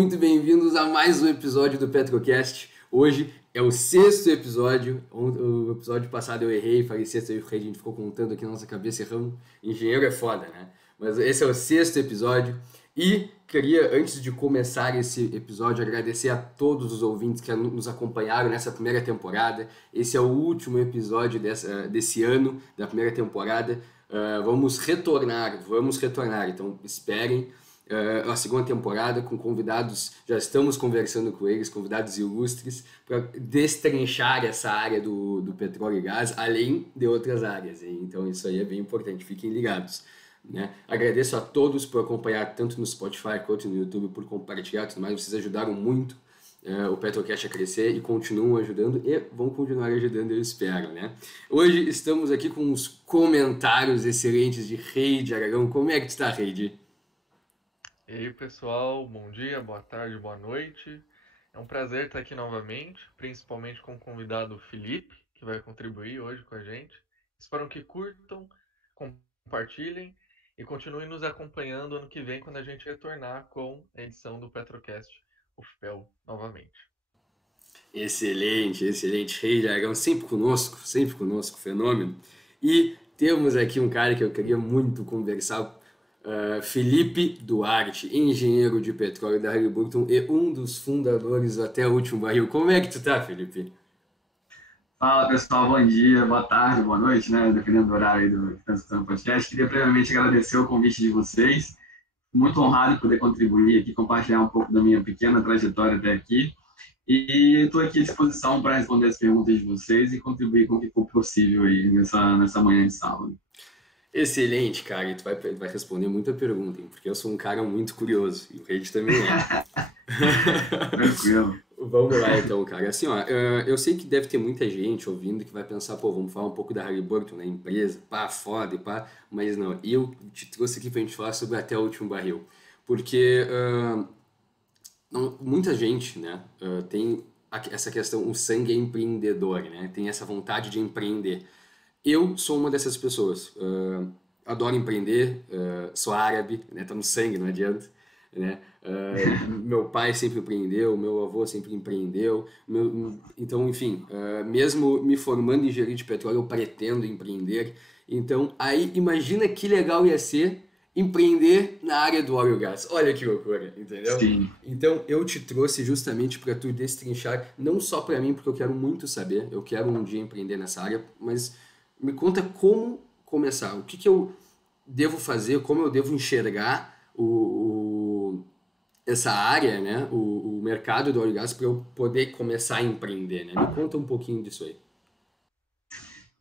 muito bem-vindos a mais um episódio do Petrocast. Hoje é o sexto episódio. O episódio passado eu errei, falei sexto, a gente ficou contando aqui na nossa cabeça, erramos. Engenheiro é foda, né? Mas esse é o sexto episódio. E queria, antes de começar esse episódio, agradecer a todos os ouvintes que nos acompanharam nessa primeira temporada. Esse é o último episódio desse ano, da primeira temporada. Vamos retornar, então esperem a segunda temporada com convidados, já estamos conversando com eles, convidados ilustres, para destrinchar essa área do petróleo e gás, além de outras áreas. Então isso aí é bem importante, fiquem ligados. Né? Agradeço a todos por acompanhar, tanto no Spotify quanto no YouTube, por compartilhar e tudo mais, vocês ajudaram muito o Petrocast a crescer e continuam ajudando e vão continuar ajudando, eu espero, né? Hoje estamos aqui com uns comentários excelentes de Reide Aragão. Como é que tu tá, Reide? E aí, pessoal, bom dia, boa tarde, boa noite. É um prazer estar aqui novamente, principalmente com o convidado Felipe, que vai contribuir hoje com a gente. Espero que curtam, compartilhem e continuem nos acompanhando ano que vem, quando a gente retornar com a edição do Petrocast, o FPEL, novamente. Excelente, excelente. Reide Aragão sempre conosco, fenômeno. E temos aqui um cara que eu queria muito conversar, Felipe Duarte, engenheiro de petróleo da Halliburton e um dos fundadores do Até o Último Barril. Como é que tu tá, Felipe? Fala pessoal, bom dia, boa tarde, boa noite, né? Dependendo do horário aí do que está escutando o podcast. Queria primeiramente agradecer o convite de vocês. Muito honrado em poder contribuir aqui, compartilhar um pouco da minha pequena trajetória até aqui. E estou aqui à disposição para responder as perguntas de vocês e contribuir com o que for possível aí nessa manhã de sábado. Excelente, cara. E tu vai responder muita pergunta, hein? Porque eu sou um cara muito curioso e o Reid também é. Tranquilo. Vamos lá então, cara. Assim, ó, eu sei que deve ter muita gente ouvindo que vai pensar, pô, vamos falar um pouco da Halliburton, né? Empresa, pá, foda e pá. Mas não, eu te trouxe aqui pra gente falar sobre Até o Último Barril. Porque muita gente, né, tem essa questão, o sangue é empreendedor, né? Tem essa vontade de empreender. Eu sou uma dessas pessoas. Adoro empreender, sou árabe, né? Tá no sangue, não adianta. Né? Meu pai sempre empreendeu, meu avô sempre empreendeu. Então, enfim, mesmo me formando em engenharia de petróleo, eu pretendo empreender. Então, aí imagina que legal ia ser empreender na área do óleo e gás. Olha que loucura, entendeu? Sim. Então, eu te trouxe justamente para tu destrinchar, não só para mim, porque eu quero muito saber, eu quero um dia empreender nessa área, mas me conta como começar, o que eu devo fazer, como eu devo enxergar essa área, né, o mercado do óleo e gás para eu poder começar a empreender, né? Me conta um pouquinho disso aí.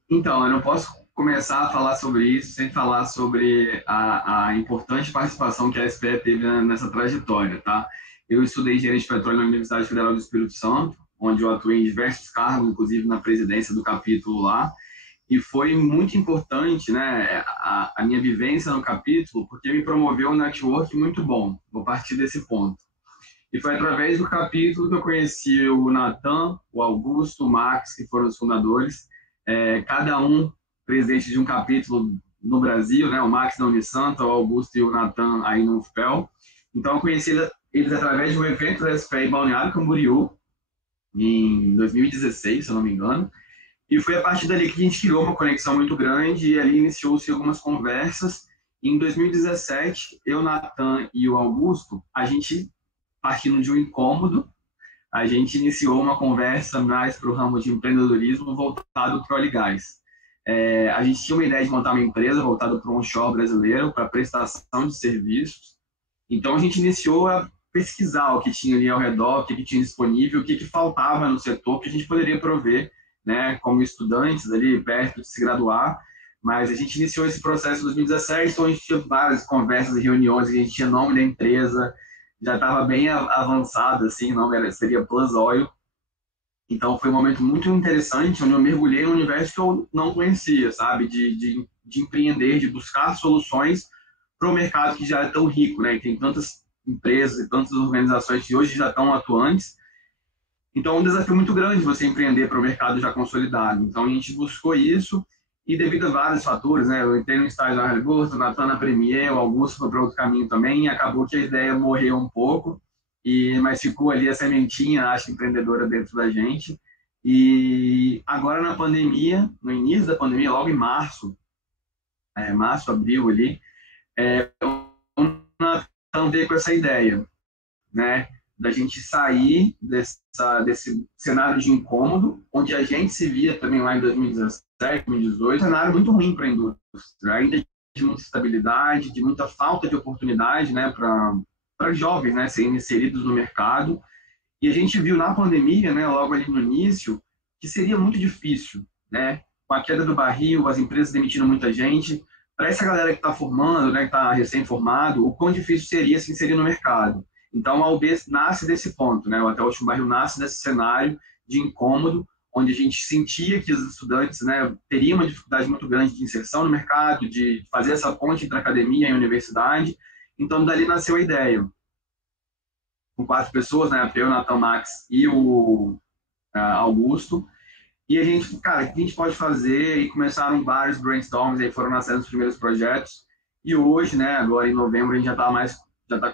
Então, eu não posso começar a falar sobre isso sem falar sobre a importante participação que a SPE teve nessa trajetória, tá? Eu estudei engenharia de petróleo na Universidade Federal do Espírito Santo, onde eu atuei em diversos cargos, inclusive na presidência do capítulo lá, e foi muito importante, né, a minha vivência no capítulo, porque me promoveu um network muito bom. Vou partir desse ponto. E foi através do capítulo que eu conheci o Natan, o Augusto, o Max, que foram os fundadores, cada um presidente de um capítulo no Brasil, né, o Max na Unisanta, o Augusto e o Natan aí no UFPEL. Então eu conheci eles através de um evento da SPE em Balneário Camboriú, em 2016, se eu não me engano. E foi a partir dali que a gente criou uma conexão muito grande e ali iniciou-se algumas conversas. E em 2017, eu, Natan e o Augusto, a gente, partindo de um incômodo, a gente iniciou uma conversa mais para o ramo de empreendedorismo voltado para o óleo e gás. A gente tinha uma ideia de montar uma empresa voltada para um onshore brasileiro, para prestação de serviços. Então, a gente iniciou a pesquisar o que tinha ali ao redor, o que tinha disponível, o que faltava no setor, que a gente poderia prover, né, como estudantes ali perto de se graduar, mas a gente iniciou esse processo em 2017, então a gente tinha várias conversas e reuniões, a gente tinha nome da empresa, já estava bem avançado, assim, o nome seria Plus Oil, então foi um momento muito interessante, onde eu mergulhei no universo que eu não conhecia, sabe, de empreender, de buscar soluções para o mercado que já é tão rico, né, e tem tantas empresas e tantas organizações que hoje já estão atuantes. Então, é um desafio muito grande você empreender para o mercado já consolidado. Então, a gente buscou isso e devido a vários fatores, né? Eu entrei no estágio na Halliburton, o Natan na Premier, o Augusto foi para outro caminho também e acabou que a ideia morreu um pouco. mas ficou ali a sementinha, acho, empreendedora dentro da gente. E agora na pandemia, no início da pandemia, logo em março, março, abril ali, o Natan veio com essa ideia, né, da gente sair desse cenário de incômodo, onde a gente se via também lá em 2017, 2018, um cenário muito ruim para a indústria, ainda de muita estabilidade, de muita falta de oportunidade, né, para jovens, né, serem inseridos no mercado. E a gente viu na pandemia, né, logo ali no início, que seria muito difícil, né, com a queda do barril, as empresas demitindo muita gente, para essa galera que está formando, né, que está recém-formado, o quão difícil seria se inserir no mercado. Então, a UB nasce desse ponto, né, o Hotel Último Barril nasce desse cenário de incômodo, onde a gente sentia que os estudantes, né, teriam uma dificuldade muito grande de inserção no mercado, de fazer essa ponte entre academia e universidade. Então, dali nasceu a ideia. Com 4 pessoas, né, eu, Natan, Max e o Augusto. E a gente, cara, o que a gente pode fazer? E começaram vários brainstorms, aí foram nascendo os primeiros projetos. E hoje, né, agora em novembro, a gente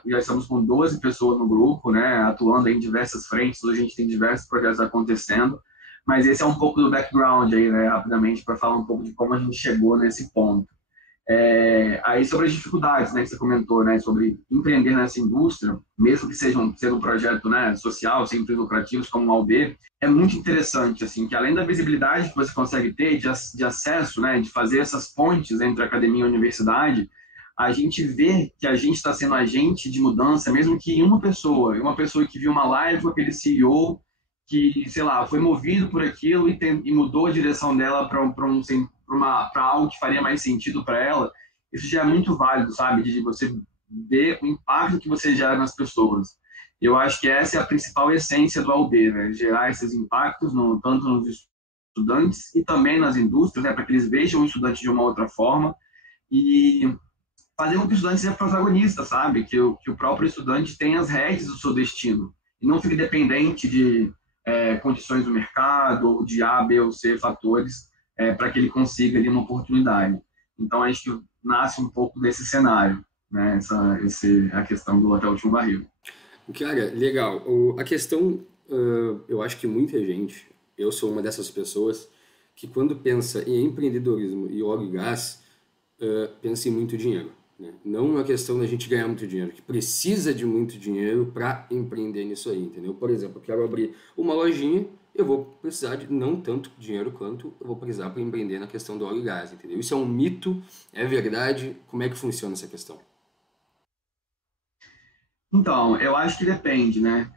já estamos com 12 pessoas no grupo, né, atuando em diversas frentes. Hoje a gente tem diversos projetos acontecendo. Mas esse é um pouco do background aí, né, rapidamente, para falar um pouco de como a gente chegou nesse ponto. Aí sobre as dificuldades, né, que você comentou, né, sobre empreender nessa indústria, mesmo que seja um projeto, né, social, sem fins lucrativos como o AUB, é muito interessante, assim, que além da visibilidade que você consegue ter de acesso, né, de fazer essas pontes entre academia e universidade, a gente vê que a gente está sendo agente de mudança, mesmo que uma pessoa que viu uma live com aquele CEO que, sei lá, foi movido por aquilo e mudou a direção dela para algo que faria mais sentido para ela, isso já é muito válido, sabe? De você ver o impacto que você gera nas pessoas. Eu acho que essa é a principal essência do AUB, né? Gerar esses impactos tanto nos estudantes e também nas indústrias, né? Para que eles vejam o estudante de uma outra forma e fazer com que o estudante seja protagonista, sabe? Que o próprio estudante tenha as rédeas do seu destino e não fique dependente de condições do mercado ou de A, B ou C fatores para que ele consiga ali uma oportunidade. Então, acho que nasce um pouco desse cenário, né? A questão do Hotel Último Barril. Cara, legal. A questão, eu acho que muita gente, eu sou uma dessas pessoas, que quando pensa em empreendedorismo e óleo e gás, pensa em muito dinheiro. Né? Não a questão da gente ganhar muito dinheiro, que precisa de muito dinheiro para empreender nisso aí, entendeu? Por exemplo, eu quero abrir uma lojinha, eu vou precisar de não tanto dinheiro quanto eu vou precisar para empreender na questão do óleo e gás, entendeu? Isso é um mito, é verdade? Como é que funciona essa questão? Então, eu acho que depende, né?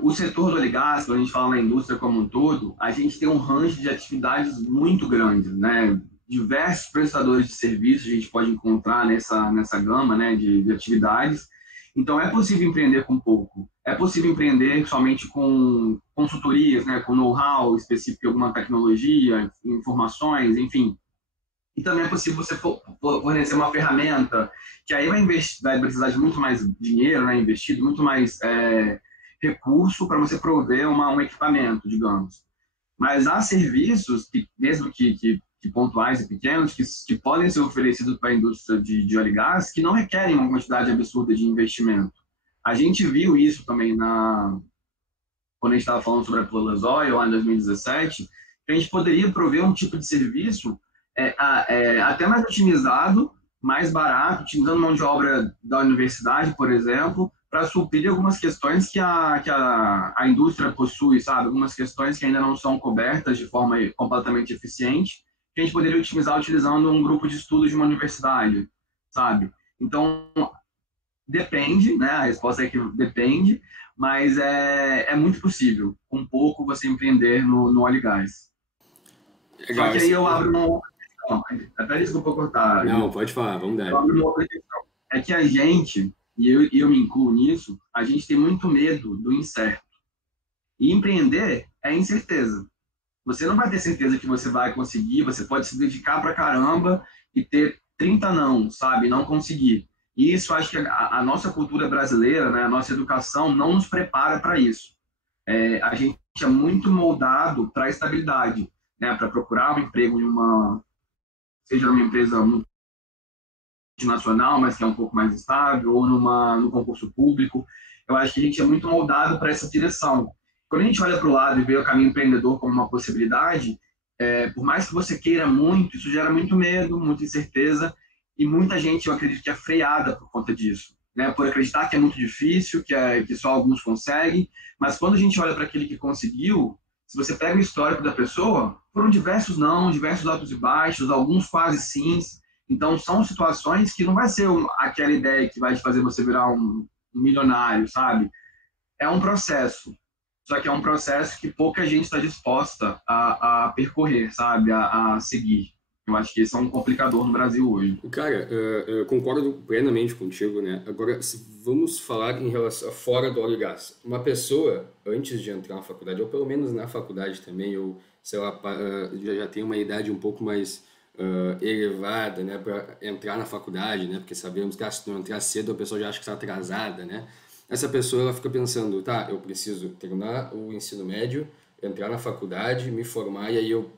O setor do óleo e gás, quando a gente fala na indústria como um todo, a gente tem um range de atividades muito grande, né? Diversos prestadores de serviços a gente pode encontrar nessa gama, né, de atividades. Então, é possível empreender com pouco. É possível empreender somente com consultorias, né, com know-how específico de alguma tecnologia, informações, enfim. E também é possível você fornecer uma ferramenta que aí vai precisar de muito mais dinheiro, né, investido, muito mais recurso para você prover um equipamento, digamos. Mas há serviços, mesmo que pontuais e pequenos, que podem ser oferecidos para a indústria de óleo e gás, que não requerem uma quantidade absurda de investimento. A gente viu isso também quando a gente estava falando sobre a Plus Oil, lá em 2017, que a gente poderia prover um tipo de serviço até mais otimizado, mais barato, utilizando mão de obra da universidade, por exemplo, para suprir algumas questões que a indústria possui, sabe? Algumas questões que ainda não são cobertas de forma completamente eficiente, que a gente poderia otimizar utilizando um grupo de estudos de uma universidade, sabe? Então, depende, né? A resposta é que depende, mas é muito possível, com pouco, você empreender no óleo e gás. Legal, só que aí eu abro uma outra questão. Até desculpa cortar. Não, pode falar, vamos dar. Eu abro uma outra questão. É que a gente, e eu me incluo nisso, a gente tem muito medo do incerto. E empreender é incerteza. Você não vai ter certeza que você vai conseguir, você pode se dedicar pra caramba e ter 30 não, sabe? Não conseguir. E isso, acho que a nossa cultura brasileira, né, a nossa educação não nos prepara para isso. A gente é muito moldado para a estabilidade, né, para procurar um emprego seja numa empresa multinacional, mas que é um pouco mais estável, ou no concurso público. eu acho que a gente é muito moldado para essa direção. Quando a gente olha para o lado e vê o caminho empreendedor como uma possibilidade, por mais que você queira muito, isso gera muito medo, muita incerteza, e muita gente, eu acredito, que é freada por conta disso, né? Por acreditar que é muito difícil, que só alguns conseguem, mas quando a gente olha para aquele que conseguiu, se você pega o histórico da pessoa, foram diversos não, diversos altos e baixos, alguns quase sims. Então, são situações que não vai ser aquela ideia que vai te fazer você virar um milionário, sabe? É um processo. Só que é um processo que pouca gente está disposta a percorrer, sabe? A seguir. Eu acho que esse é um complicador no Brasil hoje. Cara, eu concordo plenamente contigo, né? Agora, vamos falar em relação a fora do óleo e gás. Uma pessoa, antes de entrar na faculdade, ou pelo menos na faculdade também, ou, sei lá, já tem uma idade um pouco mais elevada, né? Para entrar na faculdade, né? Porque sabemos que se não entrar cedo, a pessoa já acha que está atrasada, né? Essa pessoa, ela fica pensando, tá, eu preciso terminar o ensino médio, entrar na faculdade, me formar, e aí eu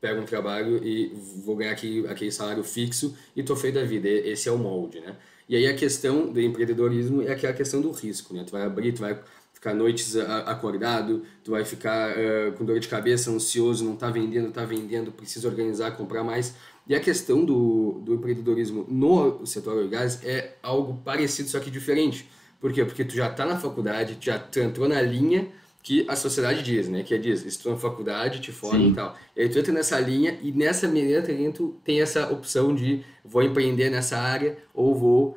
pego um trabalho e vou ganhar aquele salário fixo e tô feio da vida. Esse é o molde, né? E aí a questão do empreendedorismo é aquela questão do risco, né? Tu vai abrir, tu vai ficar noites acordado, tu vai ficar com dor de cabeça, ansioso, não tá vendendo, precisa organizar, comprar mais. E a questão do empreendedorismo no setor óleo e gás é algo parecido, só que diferente. Por quê? Porque tu já tá na faculdade, tu entrou na linha que a sociedade diz, né? Que diz, estou na faculdade, te forma e tal. E aí tu entra nessa linha e nessa linha tu tem essa opção de vou empreender nessa área ou vou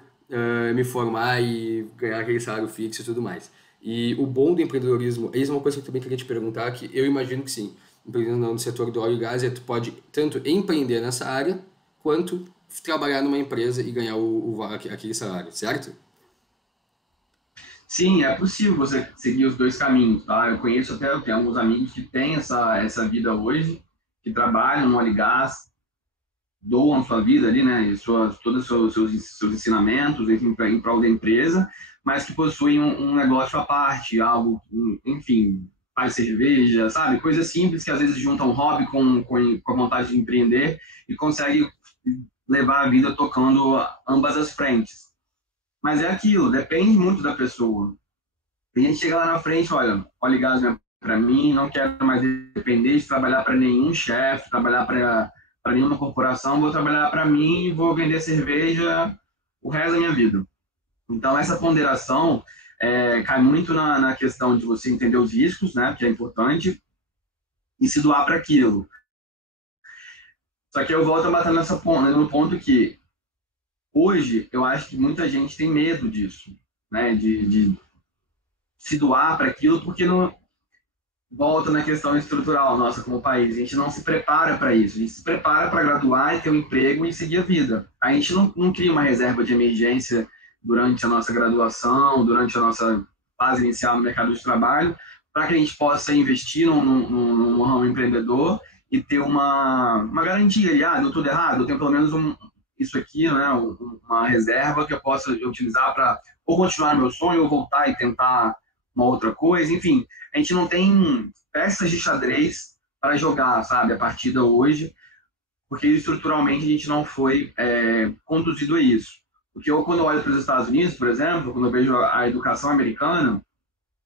me formar e ganhar aquele salário fixo e tudo mais. E o bom do empreendedorismo, isso é uma coisa que eu também queria te perguntar, que eu imagino que sim, empreendendo no setor do óleo e gás, tu pode tanto empreender nessa área, quanto trabalhar numa empresa e ganhar aquele salário, certo? Sim, é possível você seguir os dois caminhos, tá? Eu conheço até, eu tenho alguns amigos que têm essa vida hoje, que trabalham no óleo e gás, doam sua vida ali, né? E todos os seus ensinamentos em prol da empresa, mas que possuem um negócio à parte, algo, enfim, faz cerveja, sabe? Coisas simples que às vezes juntam hobby com a vontade de empreender e conseguem levar a vida tocando ambas as frentes. Mas é aquilo, depende muito da pessoa. Tem gente que chega lá na frente, olha, óleo e gás não é para mim, não quero mais depender de trabalhar para nenhum chefe, trabalhar para nenhuma corporação, vou trabalhar para mim e vou vender cerveja o resto da minha vida. Então, essa ponderação cai muito na questão de você entender os riscos, né, que é importante, e se doar para aquilo. Só que eu volto a bater no ponto que hoje, eu acho que muita gente tem medo disso, né? De se doar para aquilo, porque não volta na questão estrutural nossa como país. A gente não se prepara para isso. A gente se prepara para graduar e ter um emprego e seguir a vida. A gente não cria uma reserva de emergência durante a nossa graduação, durante a nossa fase inicial no mercado de trabalho, para que a gente possa investir num ramo empreendedor e ter uma garantia. Deu tudo errado, eu tenho pelo menos isso aqui, né, uma reserva que eu possa utilizar para ou continuar meu sonho ou voltar e tentar uma outra coisa. Enfim, a gente não tem peças de xadrez para jogar, sabe, a partida hoje, porque estruturalmente a gente não foi conduzido a isso. Porque quando eu olho para os Estados Unidos, por exemplo, quando eu vejo a educação americana,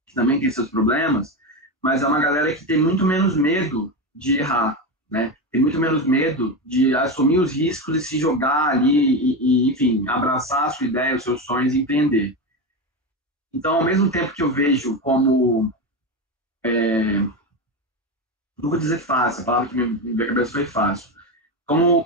que também tem seus problemas, mas é uma galera que tem muito menos medo de errar, né? Tem muito menos medo de assumir os riscos e se jogar ali enfim, abraçar a sua ideia, os seus sonhos e empreender. Então, ao mesmo tempo que eu vejo como... não vou dizer fácil, a palavra que me cabeça foi fácil. Como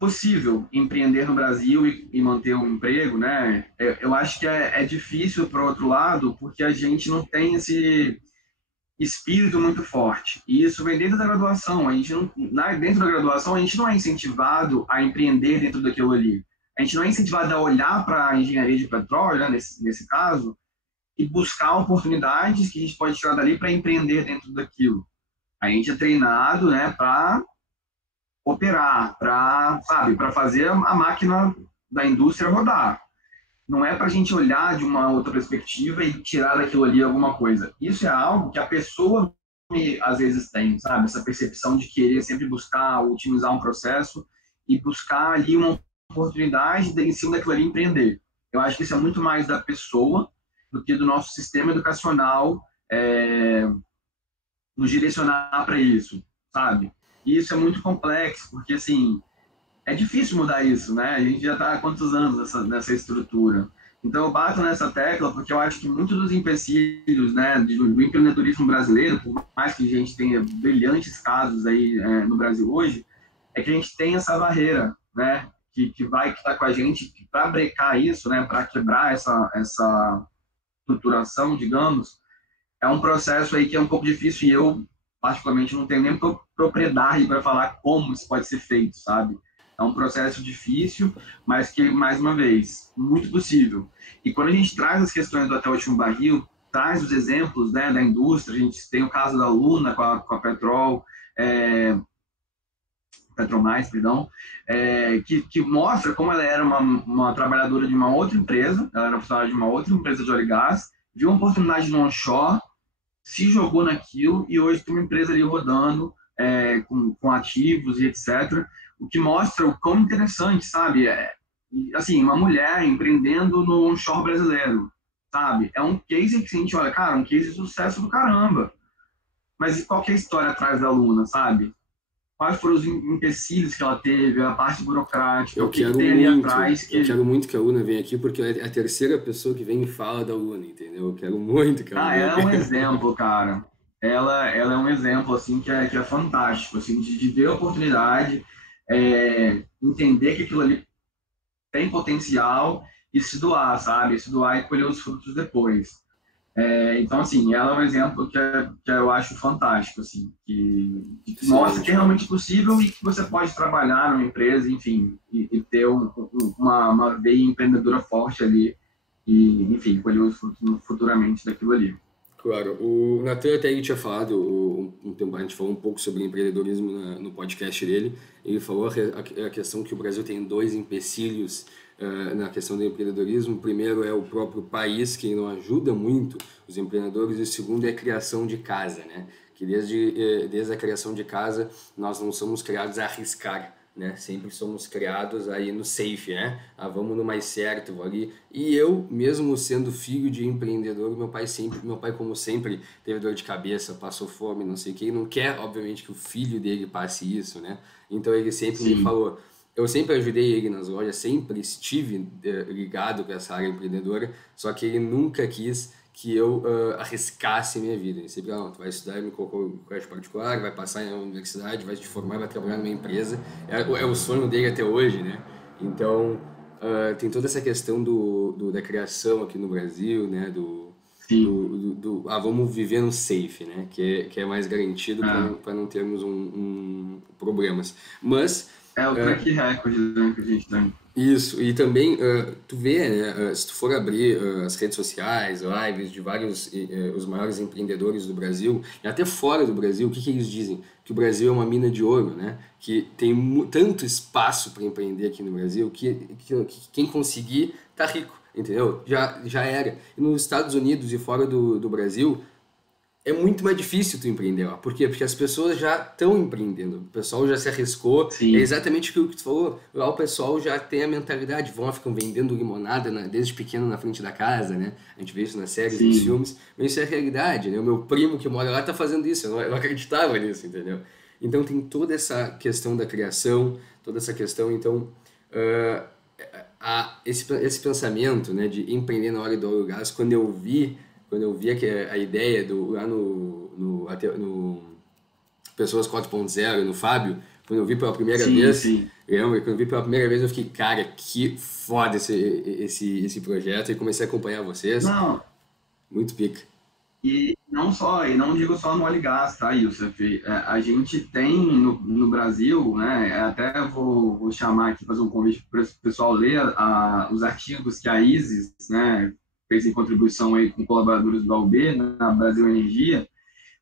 possível empreender no Brasil e manter um emprego, né? Eu acho que é difícil, por outro lado, porque a gente não tem esse espírito muito forte. E isso vem dentro da graduação. Dentro da graduação, a gente não é incentivado a empreender dentro daquilo ali. A gente não é incentivado a olhar para a engenharia de petróleo, né, nesse caso, e buscar oportunidades que a gente pode tirar dali para empreender dentro daquilo. A gente é treinado, né, para operar, para fazer a máquina da indústria rodar. Não é para a gente olhar de uma outra perspectiva e tirar daquilo ali alguma coisa. Isso é algo que a pessoa às vezes tem, sabe? Essa percepção de querer sempre buscar otimizar um processo e buscar ali uma oportunidade de, em cima daquilo ali, empreender. Eu acho que isso é muito mais da pessoa do que do nosso sistema educacional nos direcionar para isso, sabe? E isso é muito complexo, porque, assim, é difícil mudar isso, né? A gente já está há quantos anos nessa estrutura? Então, eu bato nessa tecla porque eu acho que muitos dos empecilhos, né, do empreendedorismo brasileiro, por mais que a gente tenha brilhantes casos aí no Brasil hoje, é que a gente tem essa barreira, né, que está com a gente para brecar isso, né, para quebrar essa estruturação, digamos. É um processo aí que é um pouco difícil e eu, particularmente, não tenho nem propriedade para falar como isso pode ser feito, sabe? É um processo difícil, mas que, mais uma vez, muito possível. E quando a gente traz as questões do Até o Último Barril, traz os exemplos, né, da indústria, a gente tem o caso da Luna com a Petromais, perdão, que mostra como ela era uma trabalhadora de uma outra empresa, ela era funcionária de uma outra empresa de óleo e gás, viu uma oportunidade no onshore, se jogou naquilo e hoje tem uma empresa ali rodando com ativos e etc., o que mostra o quão interessante, sabe? Assim, uma mulher empreendendo no onshore brasileiro, sabe? É um case que a gente olha, cara, um case de sucesso do caramba. Mas e qual que é a história atrás da Luna, sabe? Quais foram os empecilhos que ela teve, a parte burocrática, o que tem ali atrás. Eu quero muito que a Luna venha aqui, porque é a terceira pessoa que vem e fala da Luna, entendeu? Eu quero muito que ela venha. Ela é um exemplo, cara. Ela é um exemplo, assim, que é fantástico, assim, de ver a oportunidade, entender que aquilo ali tem potencial e se doar, sabe? Se doar e colher os frutos depois. Então, assim, ela é um exemplo que eu acho fantástico, assim, que mostra que é realmente possível e que você pode trabalhar numa empresa, enfim, e ter uma veia empreendedora forte ali e, enfim, colher os frutos futuramente daquilo ali. Claro, o Natan até tinha falado, a gente falou um pouco sobre empreendedorismo no podcast dele. Ele falou a questão que o Brasil tem dois empecilhos na questão do empreendedorismo. O primeiro é o próprio país, que não ajuda muito os empreendedores, e o segundo é a criação de casa, né? Que desde a criação de casa nós não somos criados a arriscar, né? Sempre somos criados aí no safe, né? Vamos no mais certo, vou ali. E eu, mesmo sendo filho de empreendedor, meu pai como sempre teve dor de cabeça, passou fome, não sei o que, e não quer, obviamente, que o filho dele passe isso, né? Então ele sempre me falou, eu sempre ajudei ele nas lojas, sempre estive ligado com essa área empreendedora, só que ele nunca quis que eu arriscasse minha vida. Ele sempre, tu vai estudar, me colocou em colégio particular, vai passar na universidade, vai te formar, vai trabalhar numa empresa. É o sonho dele até hoje, né? Então, tem toda essa questão da criação aqui no Brasil, né? Vamos viver no safe, né? Que é mais garantido para não termos problemas. Mas... É o track record, né, que a gente tem. Isso, e também tu vê, né, se tu for abrir as redes sociais, lives de vários, os maiores empreendedores do Brasil, e até fora do Brasil, o que eles dizem? Que o Brasil é uma mina de ouro, né? Que tem tanto espaço para empreender aqui no Brasil que quem conseguir tá rico, entendeu? Já era. E nos Estados Unidos e fora do Brasil, é muito mais difícil tu empreender lá. Por quê? Porque as pessoas já estão empreendendo. O pessoal já se arriscou. Sim. É exatamente aquilo que tu falou. Lá o pessoal já tem a mentalidade. Ficam vendendo limonada desde pequeno na frente da casa, né? A gente vê isso nas séries, nos filmes. Mas isso é a realidade, né? O meu primo que mora lá tá fazendo isso. Eu não acreditava nisso, entendeu? Então tem toda essa questão da criação, toda essa questão. Então, esse pensamento, né, de empreender na hora do óleo e gás, quando eu vi a ideia lá no Pessoas 4.0, no Fábio, quando eu vi pela primeira vez, lembra? Quando eu vi pela primeira vez, eu fiquei, cara, que foda esse projeto, e comecei a acompanhar vocês. Não. Muito pica. E não digo só no óleo e gás, tá, Youssef? A gente tem no Brasil, né, até vou chamar aqui, fazer um convite para o pessoal ler os artigos que a Isis, né, fez em contribuição aí com colaboradores do AUB, na Brasil Energia,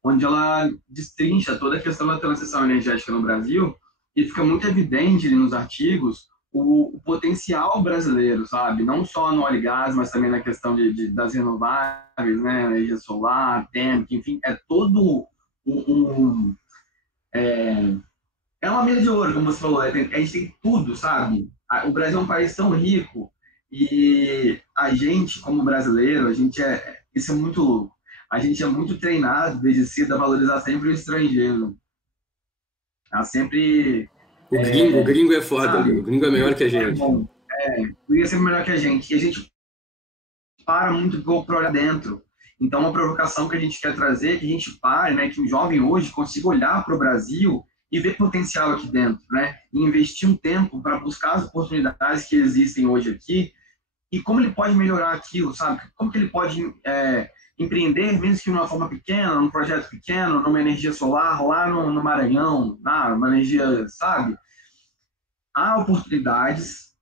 onde ela destrincha toda a questão da transição energética no Brasil, e fica muito evidente ali nos artigos o potencial brasileiro, sabe? Não só no óleo e gás, mas também na questão das renováveis, né? Energia solar, térmica, enfim, é todo é uma mina de ouro, como você falou, a gente tem tudo, sabe? O Brasil é um país tão rico E a gente, como brasileiro, isso é muito louco. A gente é muito treinado desde cedo a valorizar sempre o estrangeiro. A sempre, O gringo é foda, o sabe, gringo é melhor que a é gente. bom. O é sempre melhor que a gente. E a gente para muito pouco para olhar dentro. Então, uma provocação que a gente quer trazer é que a gente pare, né, que o jovem hoje consiga olhar para o Brasil e ver potencial aqui dentro, né, e investir um tempo para buscar as oportunidades que existem hoje aqui e como ele pode melhorar aquilo, sabe? Como que ele pode empreender, mesmo que de uma forma pequena, num projeto pequeno, numa energia solar, lá no Maranhão, uma energia, sabe? Há oportunidades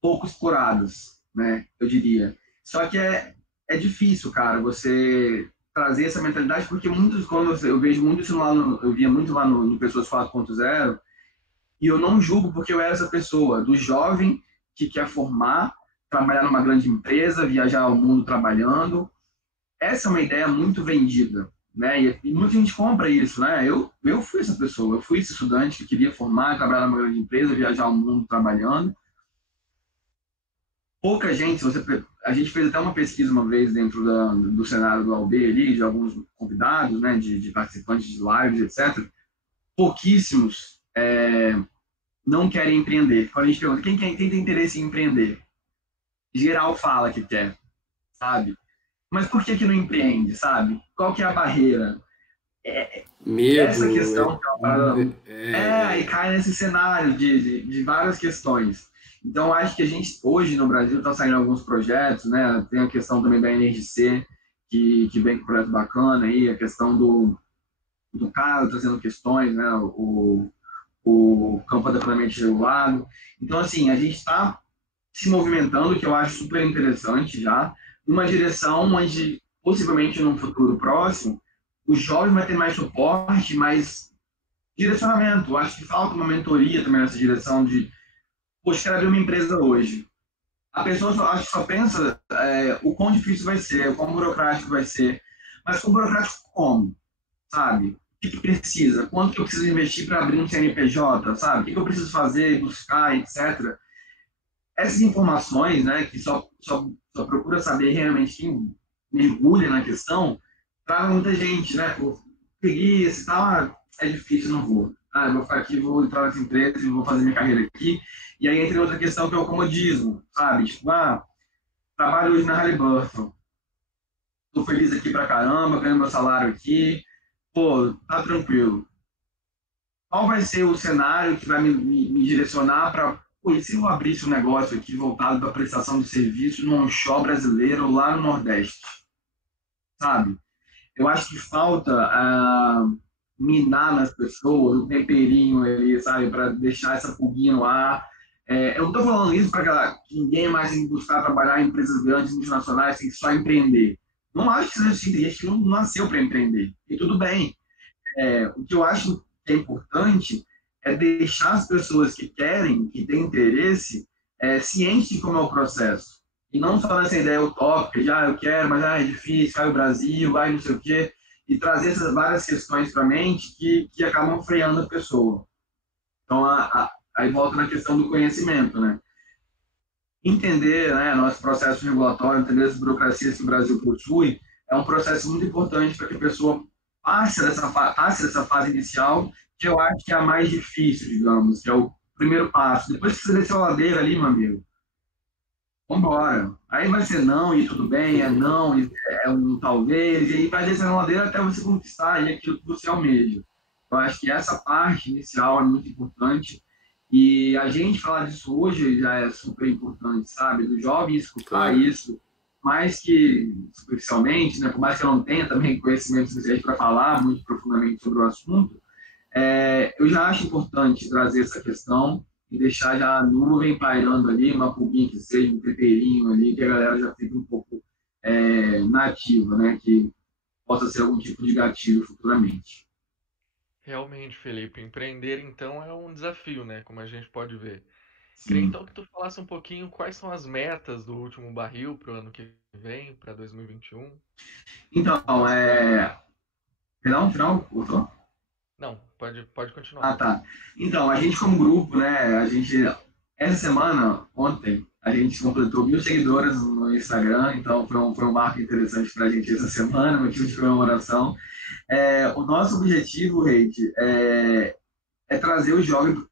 pouco exploradas, né? Eu diria. Só que é difícil, cara, você trazer essa mentalidade, porque muitos, quando eu vejo muito isso lá, eu via muito lá no Pessoas 4.0, e eu não julgo porque eu era essa pessoa, do jovem que quer formar, trabalhar numa grande empresa, viajar ao mundo trabalhando. Essa é uma ideia muito vendida, né? E muita gente compra isso, né? Eu fui essa pessoa, eu fui esse estudante que queria formar, trabalhar numa grande empresa, viajar ao mundo trabalhando. Pouca gente, a gente fez até uma pesquisa uma vez dentro do cenário do AUB ali, de alguns convidados, né, de participantes de lives, etc. Pouquíssimos não querem empreender. Quando a gente pergunta quem tem interesse em empreender, geral fala que quer, sabe? Mas por que não empreende, sabe? Qual que é a barreira? Essa Medo. questão que é uma parada, aí cai nesse cenário de várias questões. Então, acho que a gente, hoje no Brasil, está saindo alguns projetos, né? Tem a questão também da NRGC, que vem com um projeto bacana aí, a questão do CASA trazendo questões, né? O campo adequadamente regulado. Então, assim, a gente está se movimentando, que eu acho super interessante já, numa direção onde, possivelmente, num futuro próximo, o jovem vai ter mais suporte, mais direcionamento. Eu acho que falta uma mentoria também nessa direção de, poxa, quero abrir uma empresa hoje. A pessoa acho que só pensa o quão difícil vai ser, o quão burocrático vai ser. Mas quão burocrático como? Sabe? O que precisa? Quanto que eu preciso investir para abrir um CNPJ? Sabe? O que eu preciso fazer, buscar, etc. Essas informações, né, que só procura saber realmente quem mergulha na questão, para muita gente, né? Por preguiça e tal, é difícil, não vou. Eu vou ficar aqui, vou entrar nessa empresa e vou fazer minha carreira aqui. E aí entra outra questão que é o comodismo, sabe? Tipo, trabalho hoje na Halliburton, tô feliz aqui pra caramba, ganho meu salário aqui, pô, tá tranquilo. Qual vai ser o cenário que vai me direcionar para, e se eu abrisse um negócio aqui voltado para prestação de serviço num onshore brasileiro lá no Nordeste, sabe? Eu acho que falta minar nas pessoas, o temperinho ali, sabe? Para deixar essa pulguinha no ar. Eu não estou falando isso para que ninguém mais tem que buscar trabalhar em empresas grandes, multinacionais, tem que só empreender. Não acho que seja assim, tem gente que não nasceu para empreender. E tudo bem. O que eu acho que é importante é deixar as pessoas que querem, que têm interesse, cientes de como é o processo. E não só nessa ideia utópica de, eu quero, mas é difícil, o Brasil, não sei o quê. E trazer essas várias questões para a mente que acabam freando a pessoa. Então, aí volta na questão do conhecimento, né? Entender, né, nosso processo regulatório, entender as burocracias que o Brasil possui, é um processo muito importante para que a pessoa passe dessa fase inicial, que eu acho que é a mais difícil, digamos, que é o primeiro passo. Depois que você desceu a ladeira ali, meu amigo, vamos embora. Aí vai ser não, e tudo bem, é não, e é um talvez, e aí vai descendo a ladeira até você conquistar aí aquilo que você almeja. Eu acho que essa parte inicial é muito importante, e a gente falar disso hoje já é super importante, sabe? Do jovem escutar isso, mais que superficialmente, né? Por mais que eu não tenha também conhecimento suficiente para falar muito profundamente sobre o assunto, eu já acho importante trazer essa questão e deixar já a nuvem pairando ali, uma pulguinha que seja, um temperinho ali, que a galera já fique um pouco nativa, né? Que possa ser algum tipo de gatilho futuramente. Realmente, Felipe, empreender então é um desafio, né? Como a gente pode ver. Queria Sim. então que tu falasse um pouquinho quais são as metas do último barril para o ano que vem, para 2021. Então, final, voltou? Não, pode continuar. Tá. Então, a gente como grupo, né, a gente Essa semana, ontem, a gente completou 1.000 seguidores no Instagram, então foi um marco interessante para a gente essa semana, motivo de comemoração. O nosso objetivo, Reid, é trazer o jovem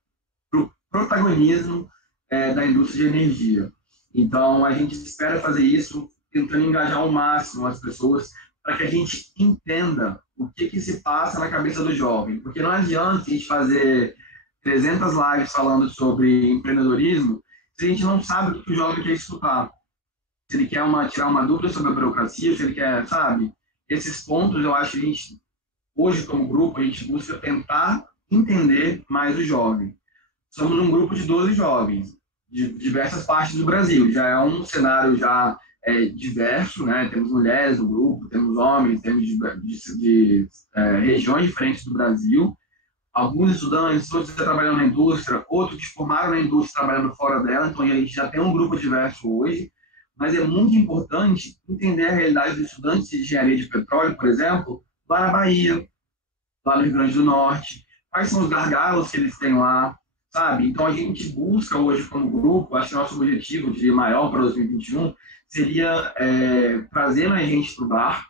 para o protagonismo da indústria de energia. Então, a gente espera fazer isso tentando engajar ao máximo as pessoas para que a gente entenda o que se passa na cabeça do jovem. Porque não adianta a gente fazer 300 lives falando sobre empreendedorismo se a gente não sabe do que o jovem quer escutar. Se ele quer tirar uma dúvida sobre a burocracia, se ele quer, sabe? Esses pontos, eu acho que a gente, hoje como grupo, a gente busca tentar entender mais o jovem. Somos um grupo de 12 jovens, de diversas partes do Brasil. Já é um cenário diverso, né? Temos mulheres no grupo, temos homens, temos de regiões diferentes do Brasil. Alguns estudantes, outros trabalhando na indústria, outros que formaram na indústria trabalhando fora dela. Então, a gente já tem um grupo diverso hoje. Mas é muito importante entender a realidade dos estudantes de engenharia de petróleo, por exemplo, lá na Bahia, lá no Rio Grande do Norte. Quais são os gargalos que eles têm lá, sabe? Então, a gente busca hoje como grupo, acho que o nosso objetivo de maior para 2021 seria trazer mais gente para o bar,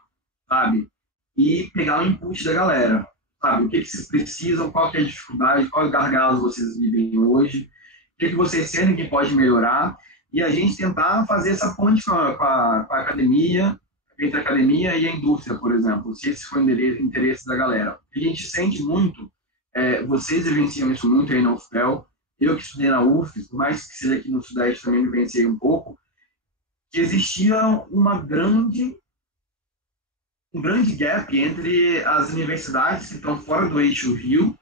sabe? E pegar o input da galera, sabe? O que vocês precisam, qual que é a dificuldade, quais gargalos vocês vivem hoje, o que vocês sentem que pode melhorar, e a gente tentar fazer essa ponte com a academia, entre a academia e a indústria, por exemplo, se esse for o interesse da galera. A gente sente muito, vocês vivenciam isso muito aí na UFPEL, eu que estudei na UF, por mais que seja aqui no Sudeste também vivenciei um pouco, que existia um grande gap entre as universidades que estão fora do eixo Rio,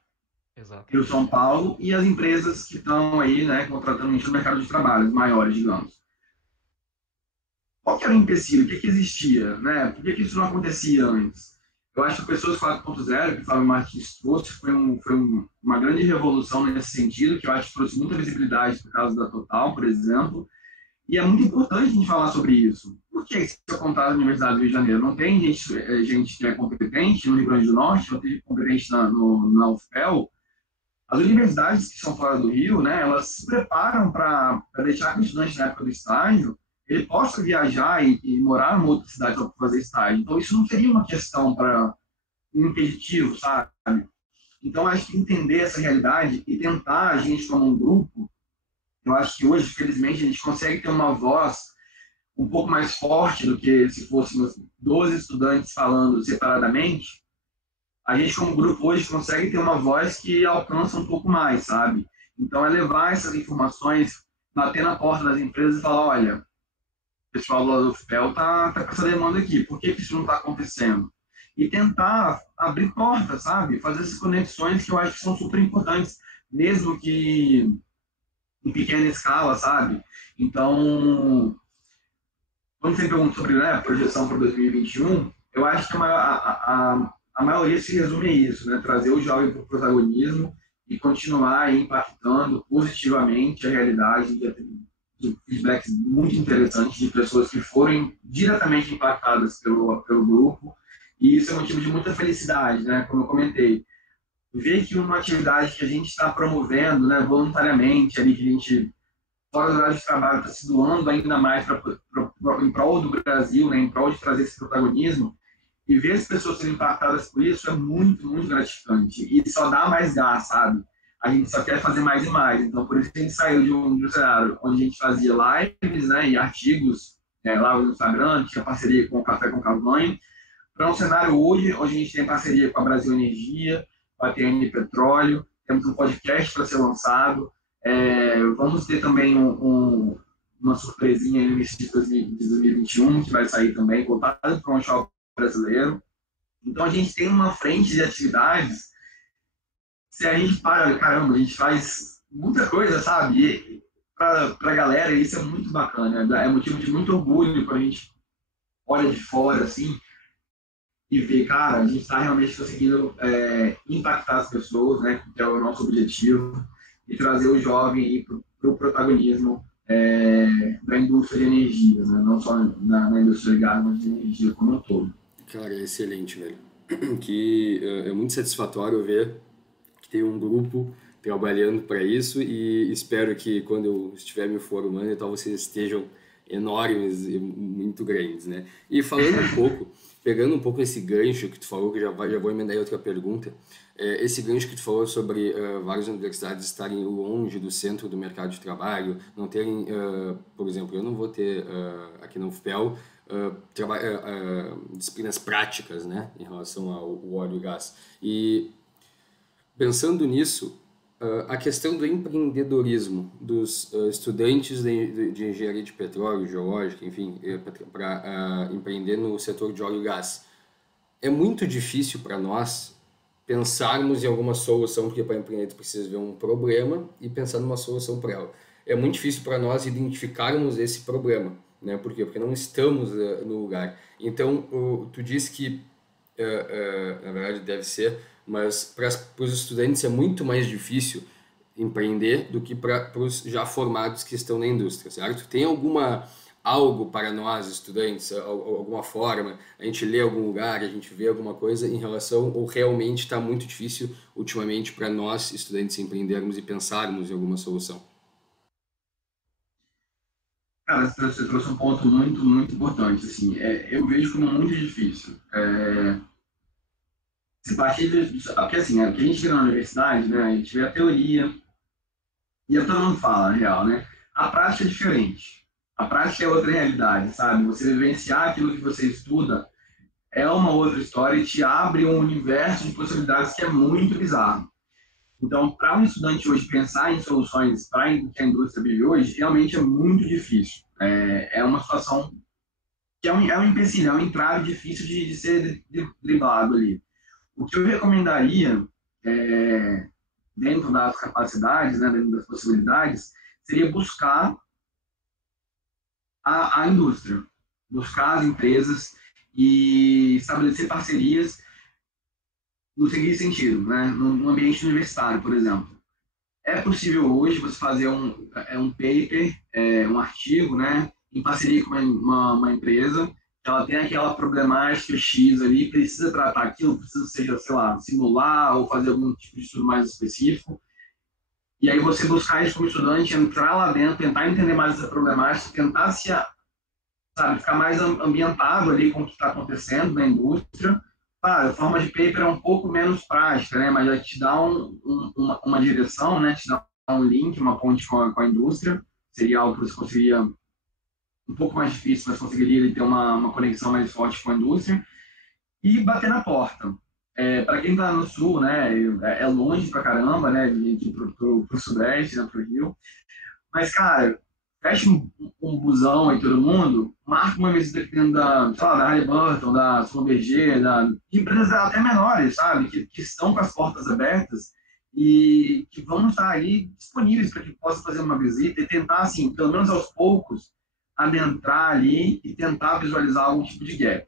Rio-São Paulo, e as empresas que estão aí, né, contratando no mercado de trabalho, maiores, digamos. Qual que era o empecilho? O que existia? Né? Por que isso não acontecia antes? Eu acho que o Pessoas 4.0, que o Fábio Martins trouxe, foi uma grande revolução nesse sentido, que eu acho que trouxe muita visibilidade por causa da Total, por exemplo. E é muito importante a gente falar sobre isso. Por que isso acontece na Universidade do Rio de Janeiro? Não tem gente que é competente no Rio Grande do Norte, não tem gente competente na UFPEL. As universidades que são fora do Rio, né, elas se preparam para deixar que o estudante, na época do estágio, ele possa viajar e morar em outra cidade para fazer estágio. Então, isso não seria uma questão para um impeditivo, sabe? Então, acho que entender essa realidade e tentar, a gente como um grupo, eu acho que hoje, felizmente, a gente consegue ter uma voz um pouco mais forte do que se fôssemos 12 estudantes falando separadamente. A gente, como grupo, hoje consegue ter uma voz que alcança um pouco mais, sabe? Então, é levar essas informações, bater na porta das empresas e falar, olha, o pessoal do UFPEL está com essa demanda aqui, por que isso não está acontecendo? E tentar abrir portas, sabe? Fazer essas conexões que eu acho que são super importantes, mesmo que em pequena escala, sabe? Então, quando você pergunta sobre a projeção para 2021, eu acho que a maioria se resume a isso, né? Trazer o jovem para o protagonismo e continuar impactando positivamente a realidade de feedbacks muito interessantes de pessoas que foram diretamente impactadas pelo grupo. E isso é motivo de muita felicidade, né? Como eu comentei. Ver que uma atividade que a gente está promovendo, né, voluntariamente, ali, que a gente, fora do horário de trabalho, está se doando ainda mais em prol do Brasil, né, em prol de trazer esse protagonismo, e ver as pessoas sendo impactadas por isso é muito, muito gratificante. E só dá mais gás, sabe? A gente só quer fazer mais e mais. Então, por isso que a gente saiu de um cenário onde a gente fazia lives, né, e artigos lá no Instagram, tinha parceria com o Café com Cavanha, para um cenário hoje onde a gente tem parceria com a Brasil Energia, com a TN Petróleo, temos um podcast para ser lançado, vamos ter também uma surpresinha no início de 2021, que vai sair também, voltado para um shopping brasileiro. Então, a gente tem uma frente de atividades, se a gente caramba, a gente faz muita coisa, sabe? Para a galera, isso é muito bacana, é motivo de muito orgulho quando a gente olha de fora, assim, e ver, cara, a gente está realmente conseguindo impactar as pessoas, né, que é o nosso objetivo, e trazer o jovem para o protagonismo da indústria de energia, né, não só na indústria de gás, mas de energia como um todo. Cara, é excelente, velho. Que é muito satisfatório ver que tem um grupo trabalhando para isso e espero que quando eu estiver me formando, então vocês estejam enormes e muito grandes, né? E falando um pouco, pegando um pouco esse gancho que tu falou, que já vou emendar em outra pergunta, esse gancho que tu falou sobre várias universidades estarem longe do centro do mercado de trabalho, não terem, por exemplo, eu não vou ter aqui na UFPEL disciplinas práticas, né, em relação ao óleo e gás. E pensando nisso, a questão do empreendedorismo dos estudantes de engenharia de petróleo, geológica, enfim, para empreender no setor de óleo e gás. É muito difícil para nós pensarmos em alguma solução, porque para empreender tu precisa ver um problema e pensar numa solução para ela. É muito difícil para nós identificarmos esse problema, né? Por quê? Porque não estamos no lugar. Então, tu disse que, na verdade deve ser, mas para os estudantes é muito mais difícil empreender do que para os já formados que estão na indústria, certo? Tem algo para nós, estudantes, alguma forma, a gente lê algum lugar, a gente vê alguma coisa em relação, ou realmente está muito difícil ultimamente para nós, estudantes, empreendermos e pensarmos em alguma solução? Cara, você trouxe um ponto muito, muito importante, assim, eu vejo como muito difícil. Se partir porque assim, o que a gente vê na universidade, né, a gente vê a teoria, e todo mundo fala, na real, né? A prática é diferente. A prática é outra realidade, sabe? Você vivenciar aquilo que você estuda é uma outra história e te abre um universo de possibilidades que é muito bizarro. Então, para um estudante hoje pensar em soluções para que a indústria vive hoje, realmente é muito difícil. É uma situação que é um empecilho, é um entrave difícil de ser driblado ali. O que eu recomendaria, dentro das capacidades, né, dentro das possibilidades, seria buscar a indústria, buscar as empresas e estabelecer parcerias no seguinte sentido, né, no ambiente universitário, por exemplo. É possível hoje você fazer um paper, um artigo, né, em parceria com uma empresa, que ela tem aquela problemática X ali, precisa tratar aquilo, precisa, seja, sei lá, simular ou fazer algum tipo de estudo mais específico. E aí você buscar isso como estudante, entrar lá dentro, tentar entender mais essa problemática, tentar ficar mais ambientado ali com o que está acontecendo na indústria. Claro, a forma de paper é um pouco menos prática, né? Mas já te dá uma direção, né? Te dá um link, uma ponte com a indústria. Seria algo que você conseguiria, um pouco mais difícil, mas conseguiria ter uma conexão mais forte com a indústria. E bater na porta. Para quem está no sul, né? É longe pra caramba, né? De ir pro sudeste, né? Pro Rio. Mas, cara, fecha um busão aí todo mundo, marca uma visita aqui dentro da Halliburton, da Schlumberger, de empresas até menores, sabe? Que estão com as portas abertas e que vão estar ali disponíveis para que possa fazer uma visita e tentar, assim, pelo menos aos poucos, adentrar ali e tentar visualizar algum tipo de gap.